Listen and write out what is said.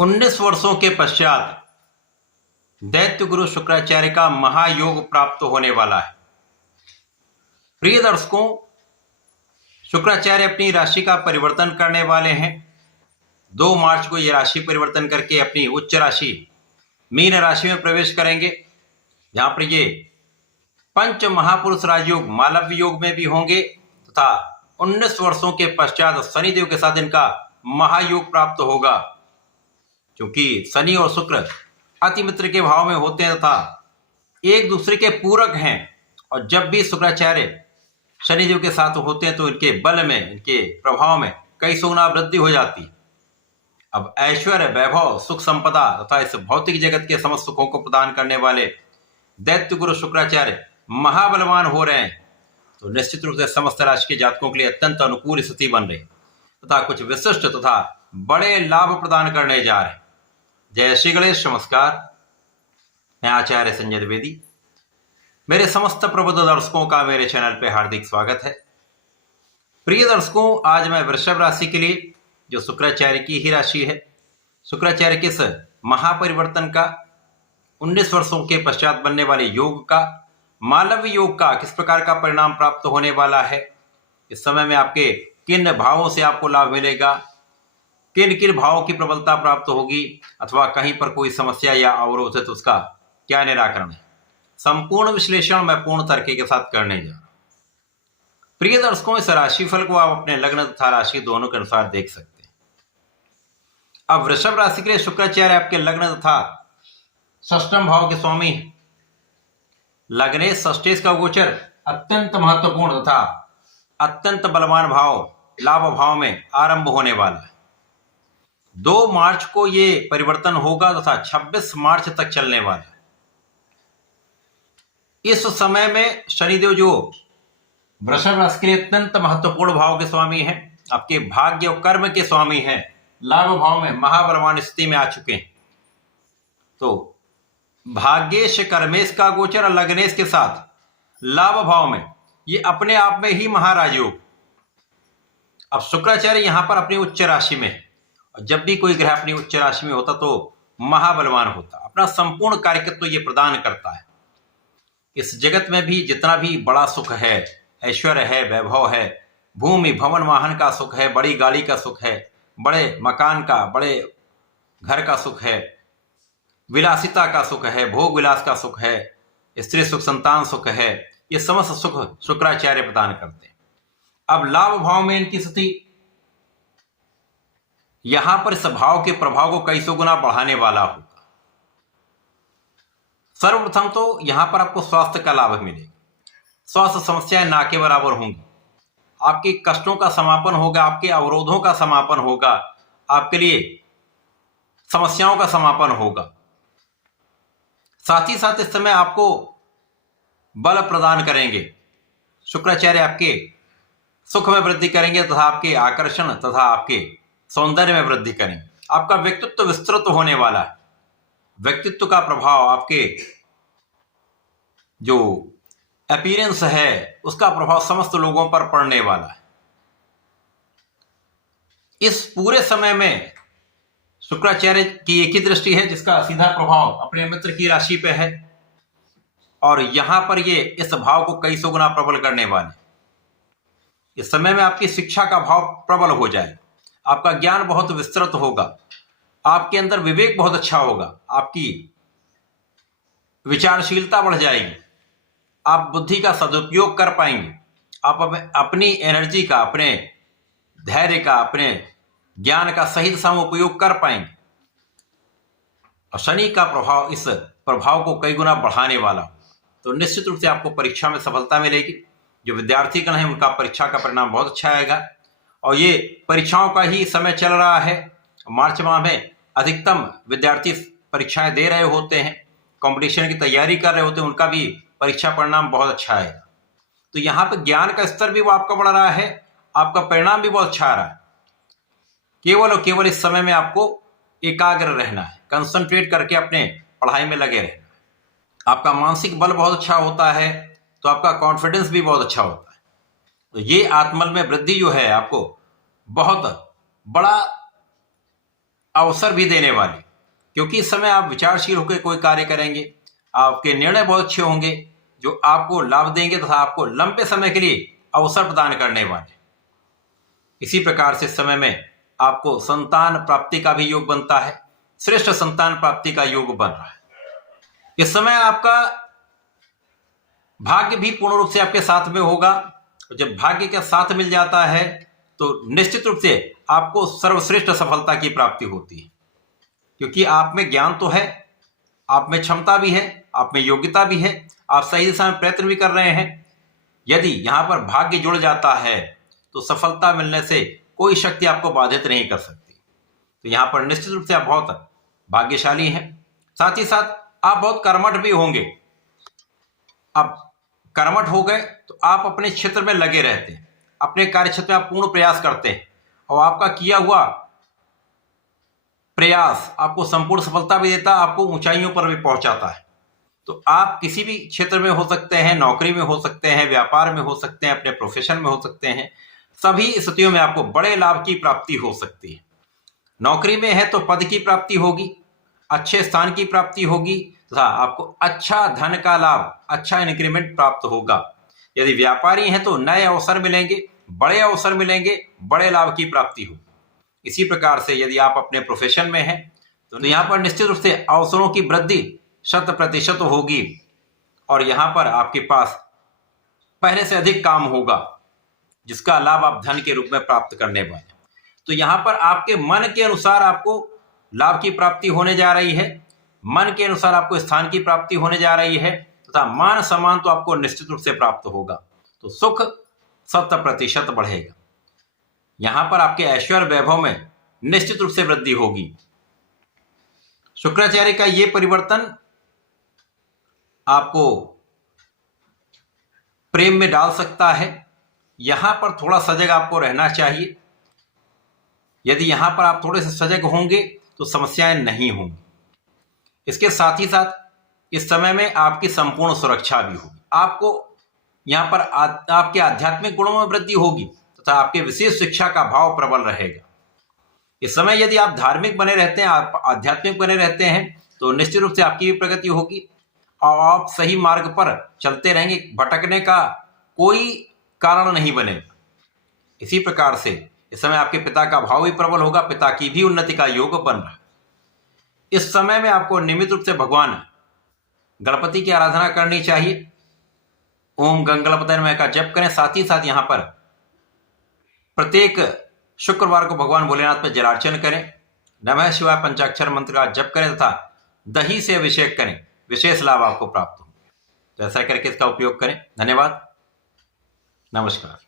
19 वर्षों के पश्चात दैत्य गुरु शुक्राचार्य का महायोग प्राप्त होने वाला है। प्रिय दर्शकों, शुक्राचार्य अपनी राशि का परिवर्तन करने वाले हैं। 2 मार्च को ये राशि परिवर्तन करके अपनी उच्च राशि मीन राशि में प्रवेश करेंगे, जहां पर ये पंच महापुरुष राजयोग मालव्य योग में भी होंगे तथा 19 वर्षों के पश्चात शनिदेव के साथ इनका महायोग प्राप्त होगा। क्योंकि शनि और शुक्र अति मित्र के भाव में होते हैं तथा एक दूसरे के पूरक हैं, और जब भी शुक्राचार्य शनिदेव के साथ होते हैं तो इनके बल में, इनके प्रभाव में कई सौ गुना वृद्धि हो जाती। अब ऐश्वर्य, वैभव, सुख संपदा तथा इस भौतिक जगत के समस्त सुखों को प्रदान करने वाले दैत्य गुरु शुक्राचार्य महाबलवान हो रहे हैं, तो निश्चित रूप से समस्त राशि के जातकों के लिए अत्यंत अनुकूल स्थिति बन रही तथा कुछ विशिष्ट तथा बड़े लाभ प्रदान करने जा रहे हैं। जय श्री गणेश। नमस्कार, मैं आचार्य संजय द्विवेदी। मेरे समस्त प्रबुद्ध दर्शकों का मेरे चैनल पे हार्दिक स्वागत है। प्रिय दर्शकों, आज मैं वृषभ राशि के लिए, जो शुक्राचार्य की ही राशि है, शुक्राचार्य के इस महापरिवर्तन का 19 वर्षों के पश्चात बनने वाले योग का, मालव्य योग का किस प्रकार का परिणाम प्राप्त होने वाला है, इस समय में आपके किन भावों से आपको लाभ मिलेगा, किन किन भावों की प्रबलता प्राप्त होगी, अथवा कहीं पर कोई समस्या या अवरोध है तो उसका क्या निराकरण है, संपूर्ण विश्लेषण मैं पूर्ण तर्क के साथ करने जा रहा हूं। प्रिय दर्शकों, इस राशिफल को आप अपने लग्न तथा राशि दोनों के अनुसार देख सकते हैं। अब वृषभ राशि के लिए शुक्राचार्य आपके लग्न तथा षष्ठम भाव के स्वामी हैं। लग्ने षष्ठेश का गोचर अत्यंत महत्वपूर्ण तथा अत्यंत बलवान भाव लाभ भाव में आरंभ होने वाला है। 2 मार्च को ये परिवर्तन होगा तथा 26 मार्च तक चलने वाला है। इस समय में शनिदेव, जो वृषभ राशि के लिए अत्यंत महत्वपूर्ण भाव के स्वामी हैं, आपके भाग्य और कर्म के स्वामी हैं, लाभ भाव में महाबलवान स्थिति में आ चुके हैं। तो भाग्येश कर्मेश का गोचर और लग्नेश के साथ लाभ भाव में ये अपने आप में ही महाराजयोग। अब शुक्राचार्य यहां पर अपनी उच्च राशि में है, और जब भी कोई ग्रह अपनी उच्च राशि में होता तो महाबलवान होता, अपना संपूर्ण कार्यकत्व ये प्रदान करता है। इस जगत में भी जितना भी बड़ा सुख है, ऐश्वर्य है, वैभव है, भूमि भवन वाहन का सुख है, बड़ी गाड़ी का सुख है, बड़े मकान का, बड़े घर का सुख है, विलासिता का सुख है, भोग विलास का सुख है, स्त्री सुख, संतान सुख है, ये समस्त सुख शुक्राचार्य प्रदान करते हैं। अब लाभ भाव में इनकी स्थिति यहां पर इस भाव के प्रभाव को कई सौ गुना बढ़ाने वाला होगा। सर्वप्रथम तो यहां पर आपको स्वास्थ्य का लाभ मिलेगा। स्वास्थ्य समस्याएं ना के बराबर होंगी, आपके कष्टों का समापन होगा, आपके अवरोधों का समापन होगा, आपके लिए समस्याओं का समापन होगा। साथ ही साथ इस समय आपको बल प्रदान करेंगे शुक्राचार्य, आपके सुख में वृद्धि करेंगे तथा आपके आकर्षण तथा आपके सौंदर्य में वृद्धि करेंगे। आपका व्यक्तित्व विस्तृत होने वाला है। व्यक्तित्व का प्रभाव, आपके जो अपीयरेंस है उसका प्रभाव समस्त लोगों पर पड़ने वाला है। इस पूरे समय में शुक्राचार्य की एक ही दृष्टि है जिसका सीधा प्रभाव अपने मित्र की राशि पे है, और यहां पर ये इस भाव को कई सौ गुना प्रबल करने वाले। इस समय में आपकी शिक्षा का भाव प्रबल हो जाए, आपका ज्ञान बहुत विस्तृत होगा, आपके अंदर विवेक बहुत अच्छा होगा, आपकी विचारशीलता बढ़ जाएगी, आप बुद्धि का सदुपयोग कर पाएंगे, आप अपनी एनर्जी का, अपने धैर्य का, अपने ज्ञान का सही दिशा में उपयोग कर पाएंगे। और शनि का प्रभाव इस प्रभाव को कई गुना बढ़ाने वाला, तो निश्चित रूप से आपको परीक्षा में सफलता मिलेगी। जो विद्यार्थी गण है उनका परीक्षा का परिणाम बहुत अच्छा आएगा, और ये परीक्षाओं का ही समय चल रहा है। मार्च माह में अधिकतम विद्यार्थी परीक्षाएं दे रहे होते हैं, कंपटीशन की तैयारी कर रहे होते हैं, उनका भी परीक्षा परिणाम बहुत अच्छा आएगा। तो यहाँ पे ज्ञान का स्तर भी वो आपका बढ़ रहा है, आपका परिणाम भी बहुत अच्छा आ रहा है। केवल और केवल इस समय में आपको एकाग्र रहना है, कंसंट्रेट करके अपने पढ़ाई में लगे रहना है। आपका मानसिक बल बहुत अच्छा होता है, तो आपका कॉन्फिडेंस भी बहुत अच्छा होता है। तो ये आत्मबल में वृद्धि जो है आपको बहुत बड़ा अवसर भी देने वाले, क्योंकि इस समय आप विचारशील होकर कोई कार्य करेंगे, आपके निर्णय बहुत अच्छे होंगे जो आपको लाभ देंगे तथा आपको लंबे समय के लिए अवसर प्रदान करने वाले। इसी प्रकार से समय में आपको संतान प्राप्ति का भी योग बनता है, श्रेष्ठ संतान प्राप्ति का योग बन रहा है। इस समय आपका भाग्य भी पूर्ण रूप से आपके साथ में होगा। जब भाग्य के साथ मिल जाता है तो निश्चित रूप से आपको सर्वश्रेष्ठ सफलता की प्राप्ति होती है, क्योंकि आप में ज्ञान तो है, आप में क्षमता भी है, आप में योग्यता भी है, आप सही दिशा में प्रयत्न भी कर रहे हैं। यदि यहाँ पर भाग्य जुड़ जाता है तो सफलता मिलने से कोई शक्ति आपको बाधित नहीं कर सकती। तो यहाँ पर निश्चित रूप से आप बहुत भाग्यशाली हैं। साथ ही साथ आप बहुत कर्मठ भी होंगे। अब कर्मठ हो गए तो आप अपने क्षेत्र में लगे रहते हैं, अपने कार्य क्षेत्र में आप पूर्ण प्रयास करते हैं और आपका किया हुआ प्रयास आपको संपूर्ण सफलता भी देता है, आपको ऊंचाइयों पर भी पहुंचाता है। तो आप किसी भी क्षेत्र में हो सकते हैं, नौकरी में हो सकते हैं, व्यापार में हो सकते हैं, अपने प्रोफेशन में हो सकते हैं, सभी स्थितियों में आपको बड़े लाभ की प्राप्ति हो सकती है। नौकरी में है तो पद की प्राप्ति होगी, अच्छे स्थान की प्राप्ति होगी तथा आपको अच्छा धन का लाभ, अच्छा इंक्रीमेंट प्राप्त होगा। यदि व्यापारी हैं तो नए अवसर मिलेंगे, बड़े अवसर मिलेंगे, बड़े लाभ की प्राप्ति होगी। इसी प्रकार से यदि आप अपने प्रोफेशन में हैं तो यहाँ पर निश्चित रूप से अवसरों की वृद्धि 100% होगी और यहाँ पर आपके पास पहले से अधिक काम होगा जिसका लाभ आप धन के रूप में प्राप्त करने वाले। तो यहाँ पर आपके मन के अनुसार आपको लाभ की प्राप्ति होने जा रही है, मन के अनुसार आपको स्थान की प्राप्ति होने जा रही है तथा मान सम्मान तो आपको निश्चित रूप से प्राप्त होगा। तो सुख 100% बढ़ेगा। यहाँ पर आपके ऐश्वर्य वैभव में निश्चित रूप से वृद्धि होगी। शुक्राचार्य का ये परिवर्तन आपको प्रेम में डाल सकता है। यहां पर थोड़ा सजग आपको रहना चाहिए। यदि यहां पर आप थोड़े से सजग होंगे तो समस्याएं नहीं होंगी। इसके साथ ही साथ इस समय में आपकी संपूर्ण सुरक्षा भी होगी। आपको यहां पर आपके आध्यात्मिक गुणों में वृद्धि होगी तथा आपके विशेष शिक्षा का भाव प्रबल रहेगा। इस समय यदि आप धार्मिक बने रहते हैं, आप आध्यात्मिक बने रहते हैं तो निश्चित रूप से आपकी भी प्रगति होगी और आप सही मार्ग पर चलते रहेंगे। भटकने का कोई कारण नहीं बनेगा। इसी प्रकार से इस समय आपके पिता का भाव भी प्रबल होगा, पिता की भी उन्नति का योग बन रहा है। इस समय में आपको नियमित रूप से भगवान गणपति की आराधना करनी चाहिए। ओम गंगणपतये नमः का जप करें। साथ ही साथ यहाँ पर प्रत्येक शुक्रवार को भगवान भोलेनाथ पर जलार्चन करें। नमः शिवाय पंचाक्षर मंत्र का जप करें तथा दही से अभिषेक करें, विशेष लाभ आपको प्राप्त होंगे। तो ऐसा करके इसका उपयोग करें। धन्यवाद, नमस्कार।